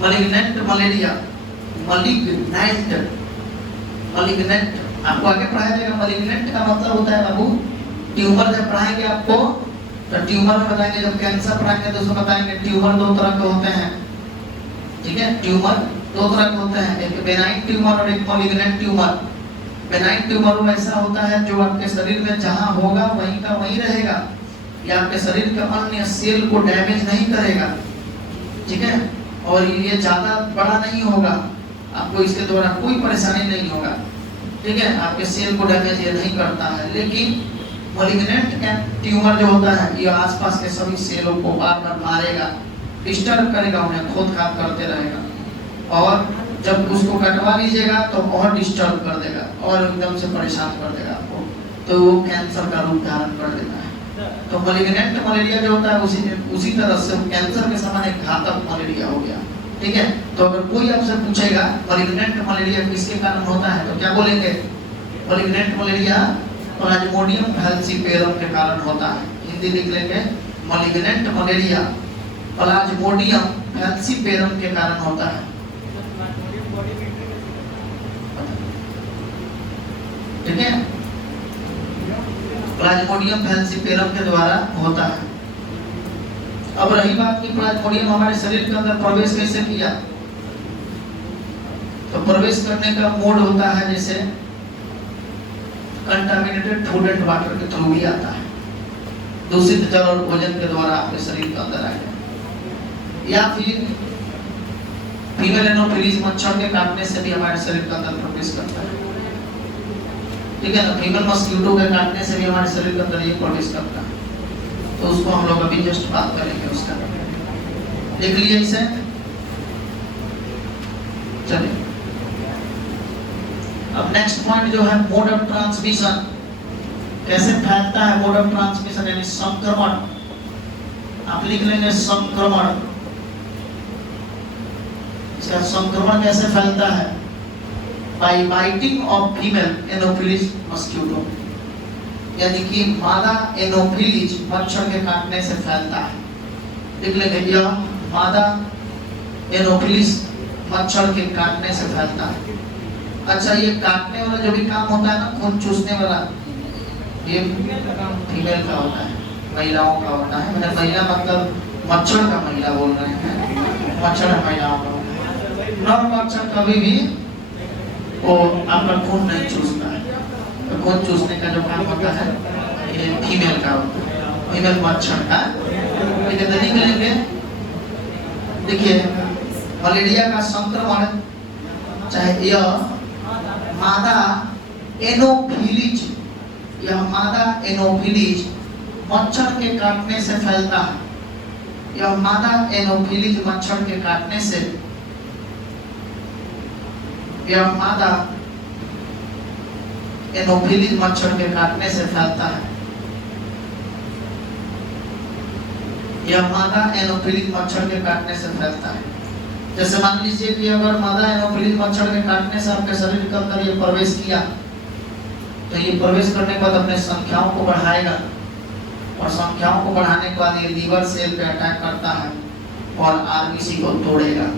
मलिग्नेंट मलेरिया, मलिग्नेंट मलिग्नेंट आपको आगे पढ़ाया जाएगा। मलिग्नेंट का मतलब होता है बाबू, ट्यूमर जब पढ़ाएंगे आपको तो ट्यूमर में बताएंगे, जब कैंसर पढ़ाएंगे तो उसमें बताएंगे ट्यूमर 2 तरह के होते हैं, ठीक है। ट्यूमर 2 तरह के होते हैं, एक बेनाइन ट्यूमर और एक मलिग्नेंट ट्यूमर। बेनाइन ट्यूमर वो ऐसा होता है जो आपके शरीर में जहां होगा वहीं का वहीं रहेगा, या आपके शरीर के अन्य सेल को डैमेज नहीं करेगा, ठीक है, और ये ज्यादा बड़ा नहीं होगा, आपको इसके द्वारा कोई परेशानी नहीं होगा, ठीक है, आपके सेल को डैमेज ये नहीं करता है। लेकिन मलिग्नेंट ट्यूमर जो होता है ये आसपास के सभी सेलों को बार-बार मारेगा, डिस्टर्ब करेगा, उन्हें खोद-खाद करते रहेगा, और जब उसको कटवा लीजिएगा तो और डिस्टर्ब कर देगा और एकदम से परेशान कर देगा आपको, तो वो कैंसर का रूप धारण कर देता है। तो मलिग्नेंट मलेरिया जो होता है उसी तरह से कैंसर के समान एक घातक मलेरिया हो गया, ठीक है। तो अगर कोई आपसे पूछेगा मलिग्नेंट मलेरिया किसके कारण होता है तो क्या बोलेंगे? मलिग्नेंट मलेरिया प्लाज्मोडियम फैलसीपेरम के कारण होता है। हिंदी लिख लेंगे मलिग्नेंट मलेरिया प्लाज्मोडियम फैलसीपेरम के कारण होता है, ठीक है, प्लाज्मोडियम फैलसीपेरम के द्वारा होता है। अब रही बात कि प्लाज्मोडियम हमारे शरीर के अंदर प्रवेश कैसे किया, तो प्रवेश करने का मोड होता है जैसे कंटामिनेटेड फूड एंड वाटर के थ्रू भी आता है, दूषित जल और भोजन के द्वारा आपके शरीर के अंदर आएगा, या फिर फीमेल एनोफिलीज मच्छर के काटने से भी हमारे शरीर के अंदर प्रवेश करता है, ठीक है ना। फीमेल मस्कीटो के काटने से भी हमारे शरीर के अंदर ये प्रवेश करता है, तो उसको हम लोग अभी जस्ट बात करेंगे उसका। देख लीजिए इसे, चलिए अब नेक्स्ट पॉइंट जो है मोड ऑफ ट्रांसमिशन, कैसे फैलता है मोड ऑफ ट्रांसमिशन यानी संक्रमण। आप लिख लेंगे संक्रमण, इसका संक्रमण कैसे फैलता है? By biting of female anopheles mosquito, यानी कि मादा एनोफिलीज मच्छर के काटने से फैलता है। लिख लेंगे यह मादा एनोफिलीज मच्छर के काटने से फैलता है। अच्छा, ये काटने वाला जो भी काम होता है ना, खून चूसने वाला, ये फीमेल का होता है, महिलाओं का होता है। मैंने महिला मतलब मच्छर का महिला बोल रहे हैं, मच्छर महिलाओं का होता है। नर मच्छर कभी भी वो आपका खून नहीं चूसता है, तो खून चूसने का जो काम होता है ये फीमेल का होता है, फीमेल मच्छर का। लेकिन तो निकलेंगे। देखिए मलेरिया का संक्रमण चाहे यह मादा एनोफिलीज, यह मादा एनोफिलीज मच्छर के काटने से फैलता है। यह मादा एनोफिलीज मच्छर के काटने से, यह मादा एनोफिलीज मच्छर के काटने से फैलता है। यह मादा एनोफिलीज मच्छर के काटने से फैलता है। जैसे मान लीजिए कि अगर मादा एनोफिलीज मच्छर के काटने से आपके शरीर के अंदर ये प्रवेश किया, तो ये प्रवेश करने के बाद अपने संख्याओं को बढ़ाएगा, और संख्याओं को बढ़ाने के बाद ये लीवर सेल पे अटैक करता है और आरबीसी को तोड़ेगा।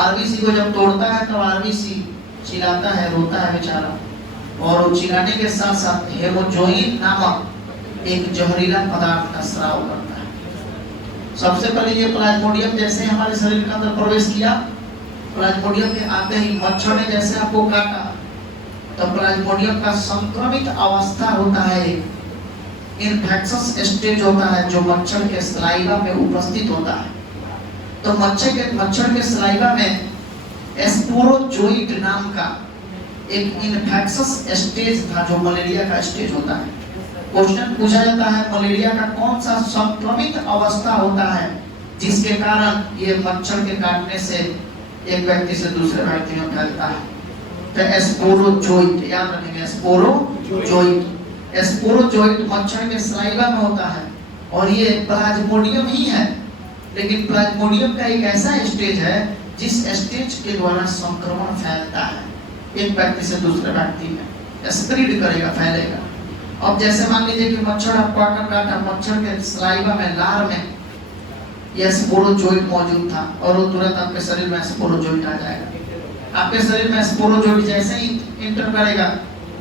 आरबीसी को जब तोड़ता है तो आरबीसी चिल्लाता है, रोता है बेचारा, और वो चिल्लाने के साथ साथ हेमोजोइन नामक एक जहरीला पदार्थ का स्राव करता है। सबसे पहले ये प्लाज्मोडियम जैसे हमारे शरीर के अंदर प्रवेश किया, प्लाज्मोडियम के आते ही मच्छर ने जैसे आपको काटा, तो प्लाज्मोडियम का संक्रमित अवस्था होता है, इन्फेक्शस स्टेज होता है, जो मच्छर के सलाइवा में उपस्थित होता है। तो मच्छर के सलाइवा में स्पोरोजोइट नाम का एक इन्फेक्शस स्टेज था, जो मलेरिया का स्टेज होता है। क्वेश्चन पूछा जाता है मलेरिया का कौन सा संक्रमित अवस्था होता है जिसके कारण ये मच्छर के काटने से एक व्यक्ति से दूसरे व्यक्ति में फैलता है। तो स्पोरोजोइट, याद रखेंगे स्पोरोजोइट। स्पोरोजोइट मच्छर के सलाइवा में होता है, और ये प्लाज्मोडियम ही है, लेकिन प्लाज्मोडियम का एक ऐसा स्टेज है जिस स्टेज के द्वारा संक्रमण फैलता है, एक व्यक्ति से दूसरे व्यक्ति में स्प्रेड करेगा, फैलेगा। अब जैसे मान लीजिए कि मच्छर आपको आकर काटा, मच्छर के सलाइवा में, लार में यह स्पोरोजोइट मौजूद था, और वो तुरंत आपके शरीर में स्पोरोजोइट आ जाएगा। आपके शरीर में स्पोरोजोइट जैसे ही इंटर करेगा,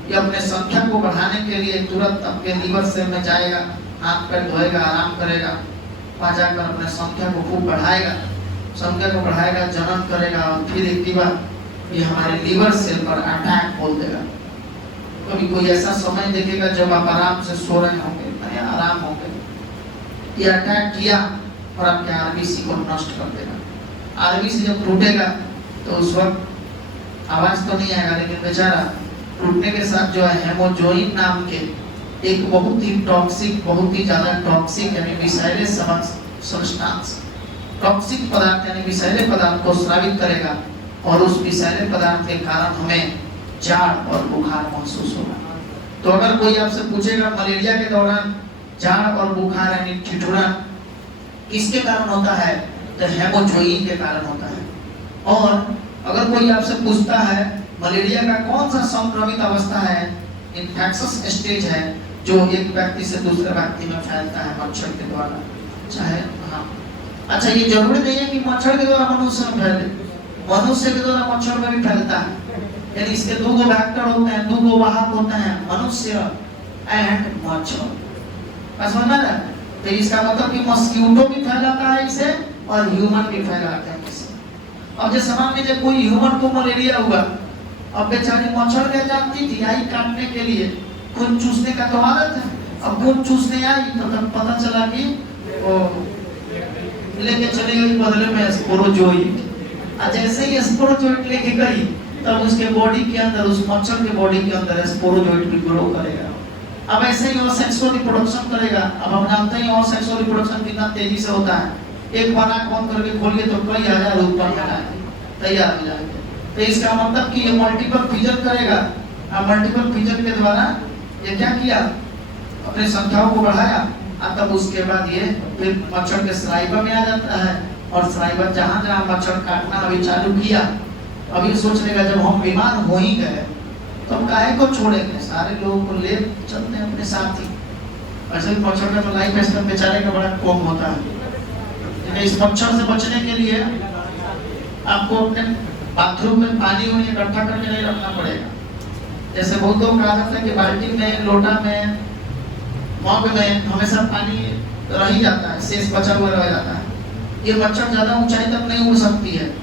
ये अपने संख्या को बढ़ाने के लिए तुरंत आपके लीवर सेल में जाएगा, हाथ पैर धोएगा, आराम करेगा, वहां जाकर अपने संख्या को खूब बढ़ाएगा, संख्या को बढ़ाएगा, जनन करेगा, और फिर एक बार ये हमारे लीवर सेल पर अटैक बोल देगा। कभी कोई ऐसा समय देखेगा जब आप आराम से सो रहे होंगे, आराम होंगे, ये अटैक किया और आपके आरबीसी को नष्ट कर देगा। आरबीसी जब टूटेगा तो उस वक्त आवाज तो नहीं आएगा, लेकिन बेचारा टूटने के साथ जो है हेमोजोइन नाम के एक बहुत ही टॉक्सिक, बहुत ही ज्यादा टॉक्सिक यानी विषैले सब्सटेंस, टॉक्सिक पदार्थ यानी विषैले पदार्थ को स्रावित करेगा, और उस विषैले पदार्थ के कारण हमें जाड़ और बुखार महसूस होगा। तो अगर कोई आपसे पूछेगा मलेरिया के दौरान जाड़ और बुखार यानी ठिठुरन किसके कारण होता है, तो हेमोजोइन के कारण होता है। और अगर कोई आपसे पूछता है मलेरिया का कौन सा संक्रमित अवस्था है, इन्फेक्शस स्टेज है, जो एक व्यक्ति से दूसरे व्यक्ति में फैलता है मच्छर के द्वारा, चाहे हाँ, अच्छा ये जरूरी नहीं है कि मच्छर के द्वारा मनुष्य में फैले, मनुष्य के द्वारा मच्छर में भी फैलता है। यानी इसके दो वेक्टर होते हैं, दो वाहक होते हैं, मनुष्य एंड मच्छर। समझ में आया? तो इसका मतलब कि मस्क्यूटो भी फैलाता है इसे, और ह्यूमन भी फैलाता है इसे। अब जैसे मान लीजिए कोई ह्यूमन को मलेरिया हुआ, अब बेचारी मच्छर ले जाती थी आई काटने के लिए, खून चूसने का तो आदत है, अब खून चूसने आई तो तब पता चला कि वो लेके चली गई बदले में स्पोरोजोइट। जैसे ही स्पोरोजोइट लेके गई तब उसके बॉडी के अंदर, उस मच्छर के बॉडी के अंदर स्पोरोजोइट भी ग्रो करेगा। अब ऐसे ही वो सेक्सुअल रिप्रोडक्शन करेगा। अब हम जानते हैं वो सेक्सुअल रिप्रोडक्शन कितना तेजी से होता है, एक बार आंख बंद करके खोलिए तो कई हजार उत्पन्न तैयार हो जाएंगे। तो इसका मतलब कि ये मल्टीपल फ्यूजन करेगा, और मल्टीपल फ्यूजन के द्वारा ये क्या किया, अपने संख्याओं को बढ़ाया, और तब उसके बाद ये फिर मच्छर के सलाइवा में आ जाता है, और सलाइवा जहाँ जहाँ मच्छर काटना अभी चालू किया, अभी सोच लेगा जब हम बीमार हो ही गए तो हम काहे को छोड़ेंगे, सारे लोगों को ले चलते हैं अपने साथ ही। वैसे भी मच्छर का तो लाइफ स्पैन बेचारे का बड़ा कम होता है। इस मच्छर से बचने के लिए आपको अपने बाथरूम में पानी इकट्ठा करके नहीं रखना पड़ेगा। जैसे बहुत लोग कहा जाता है कि बाल्टी में, लोटा में, मग में हमेशा पानी रह ही जाता है, शेष बचा हुआ रह जाता है। ये मच्छर ज्यादा ऊंचाई तक नहीं उड़ सकती है,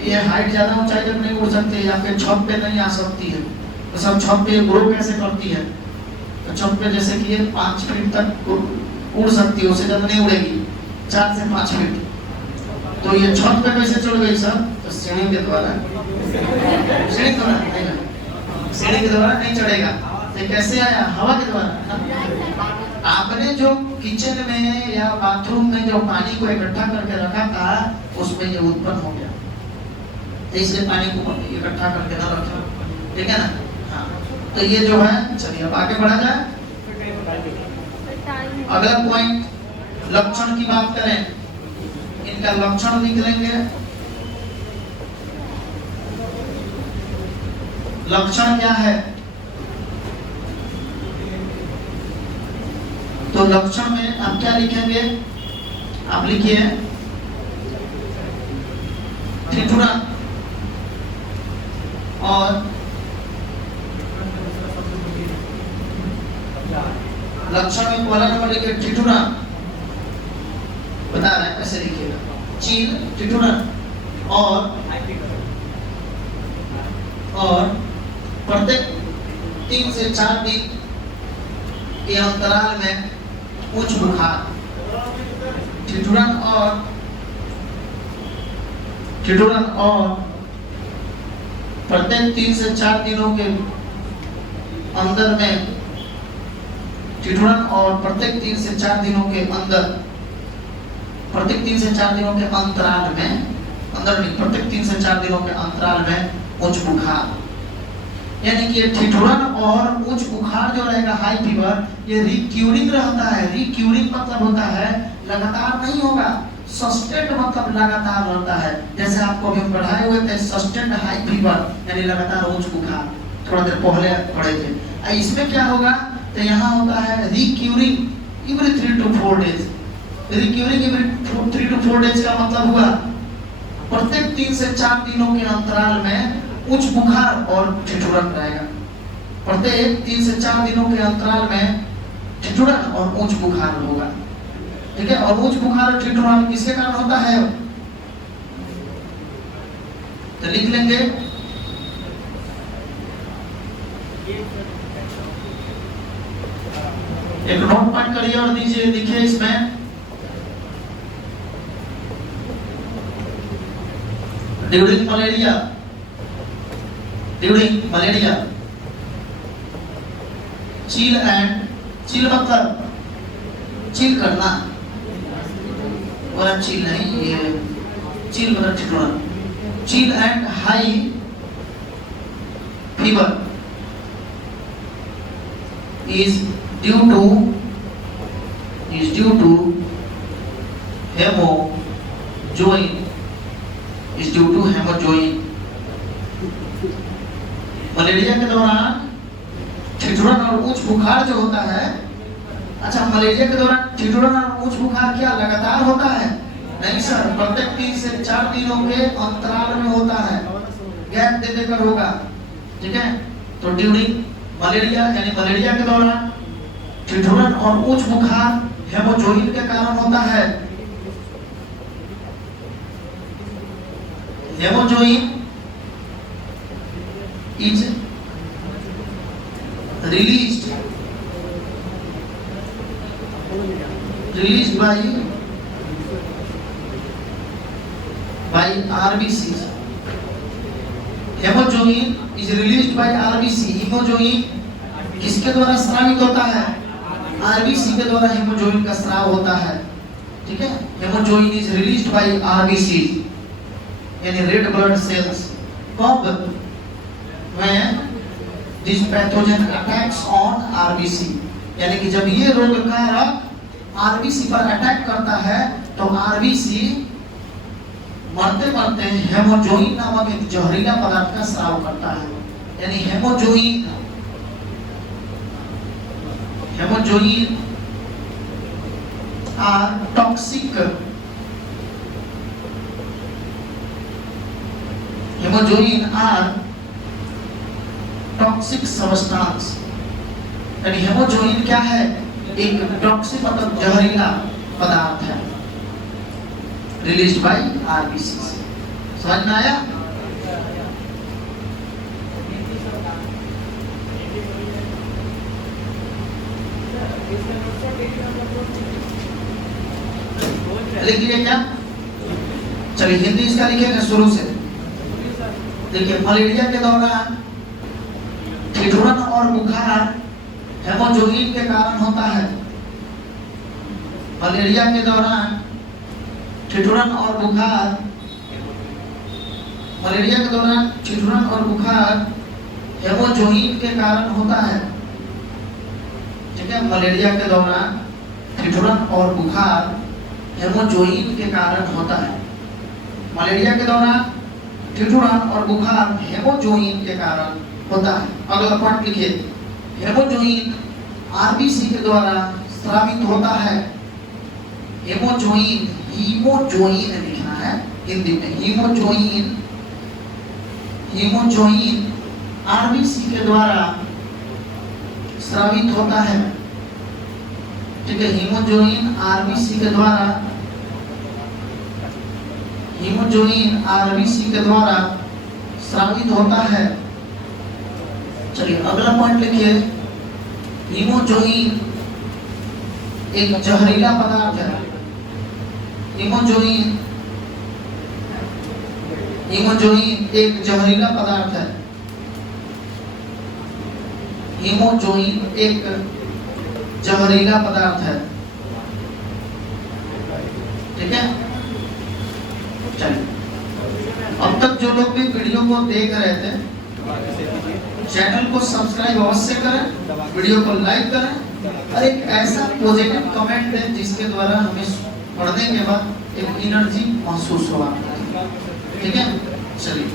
ये हाइट ज्यादा ऊंचाई तक नहीं उड़ सकती है, या फिर छत पे नहीं आ सकती है, तो सब छत पे ग्रो कैसे करती है, तो छत पे जैसे कि ये 5 फीट तक उड़ सकती है, उससे ज़्यादा नहीं उड़ेगी, 4 से 5 फीट। तो ये छत पे कैसे चढ़ गई सर, तो सीढ़ी के द्वारा, सीढ़ी के द्वारा नहीं, सीढ़ी के द्वारा नहीं चढ़ेगा, तो कैसे आया, हवा के द्वारा। आपने जो किचन में या बाथरूम में जो पानी को इकट्ठा करके रखा था, उसमें ये उत्पन्न हो गया, इसलिए पानी को इकट्ठा करके ना रखा, ठीक है ना। हाँ, तो ये जो है, चलिए अब आगे बढ़ा जाए। अगला पॉइंट, लक्षण की बात करें, इनका लक्षण निकलेंगे। लक्षण क्या है, तो लक्षण में आप क्या लिखेंगे, आप लिखिए ठिठुरन और लक्षण में पहला नंबर लिखिए ठिठुरन, बता रहे हैं ऐसे लिखिएगा, चील, ठिठुरन और प्रत्येक 3 से 4 दिन के अंतराल में उच्च बुखार, ठिठुरन और प्रत्येक 3 से 4 दिनों के अंदर में, ठिठुरन और प्रत्येक 3 से 4 दिनों के अंदर, प्रत्येक 3 से 4 दिनों के अंतराल में, अंदर नहीं, प्रत्येक 3 से 4 दिनों के अंतराल में उच्च बुखार, यानी कि ठिठुरन और उच्च बुखार जो रहेगा, हाई फीवर, ये रिक्यूरिंग रहता है। रिक्यूरिंग मतलब होता है लगातार नहीं होगा, सस्टेन्ड मतलब लगातार रहता है। जैसे आपको अभी हम पढ़ाए हुए थे सस्टेन्ड हाई फीवर, यानी लगातार उच्च बुखार, थोड़ा देर पहले पढ़े थे। इसमें क्या होगा, तो यहाँ होता है recurring every 3 to 4 days. Recurring every 3 to 4 days का मतलब हुआ प्रत्येक 3 से 4 दिनों के अंतराल में उच्च बुखार और ठिठुरन रहेगा। प्रत्येक 3 से 4 दिनों के अंतराल में ठिठुरन और उच्च बुखार होगा, ठीक है। और उच्च बुखार और ठिठुरन किसके कारण होता है, तो लिख लेंगे एक नोट पॉइंट करिए और दीजिए, लिखिए इसमें ड्यूरिंग मलेरिया चील एंड, चील मतलब चील करना, और चील नहीं, ये चील मतलब ठिठुरन, चील and high fever is due to hemojoin। Malaria के दौरान ठिठुरन और उच्च बुखार जो होता है, अच्छा मलेरिया के दौरान ठिठुरन और उच्च बुखार क्या लगातार होता है, नहीं सर, प्रत्येक 3 से 4 दिनों के अंतराल में होता है, गैप दे देकर होगा, ठीक है। तो ड्यूरिंग मलेरिया, यानी मलेरिया के दौरान ठिठुरन और उच्च बुखार हेमोजोइन के कारण होता है। Haemozoin is released by RBCs। Haemozoin is released by RBC। Haemozoin किसके द्वारा स्रावित होता है, RBC के द्वारा हेमोजोइन का स्राव होता है, ठीक है। Haemozoin is released by RBC, यानी रेड ब्लड सेल्स। कब, when this pathogen attacks on RBC, यानी कि जब ये रोग कारक RBC पर अटैक करता है, तो RBC मरते मरते हेमोजोइन नामक एक जहरीला पदार्थ का स्राव करता है, यानी hemozoin or toxic, hemozoin or toxic substance, यानी हेमोजोइन क्या है, एक टॉक्सिक मतलब जहरीला पदार्थ है, रिलीज्ड बाय आरबीसी। समझ में आया? लिख लिए क्या? चलिए हिंदी इसका लिखेगा शुरू से। देखिए मलेरिया के दौरान ठिठुरन और बुखार हेमोजोलिन के कारण होता है। मलेरिया के दौरान ठिठुरन और बुखार, मलेरिया के दौरान ठिठुरन और बुखार हेमोजोलिन के कारण होता है। ठीक है, मलेरिया के दौरान ठिठुरन और बुखार हेमोजोलिन के कारण होता है। मलेरिया के दौरान ठिठुरन और बुखार हेमोजोलिन के कारण होता है। अगला पार्ट लिखिए, हेमोजोलिन आरबीसी के द्वारा स्रावित होता है। हेमोजोलिन, हीमोजोलिन लिखना है हिंदी में, हीमोजोलिन, हीमोजोलिन आरबीसी के द्वारा स्रावित होता है। ठीक है, हीमोजोलिन आरबीसी के द्वारा, हीमोजोलिन आरबीसी के द्वारा स्रावित होता है। चलिए अगला पॉइंट लिखिए, हीमोजोलिन एक जहरीला पदार्थ है। हीमोजोलिन, हीमोजोलिन एक जहरीला पदार्थ है। हीमोजोलिन एक जहरीला पदार्थ है। ठीक है, चलिए अब तक जो लोग भी वीडियो को देख रहे थे, चैनल को सब्सक्राइब अवश्य करें, वीडियो को लाइक करें और एक ऐसा पॉजिटिव कमेंट दें जिसके द्वारा हमें पढ़ने के बाद एक एनर्जी महसूस होगा। ठीक है, चलिए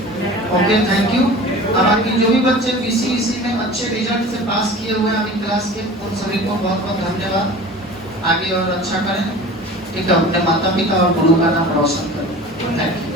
ओके, थैंक यू। अब बाकी जो भी बच्चे बीसीईसी में अच्छे रिजल्ट से पास किए हुए हैं अभी क्लास के, उन सभी को बहुत बहुत धन्यवाद। आगे और अच्छा करें। ठीक है, अपने माता पिता और गुरु का नाम रोशन करें। Thank you.